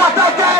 Tá, tá, tá.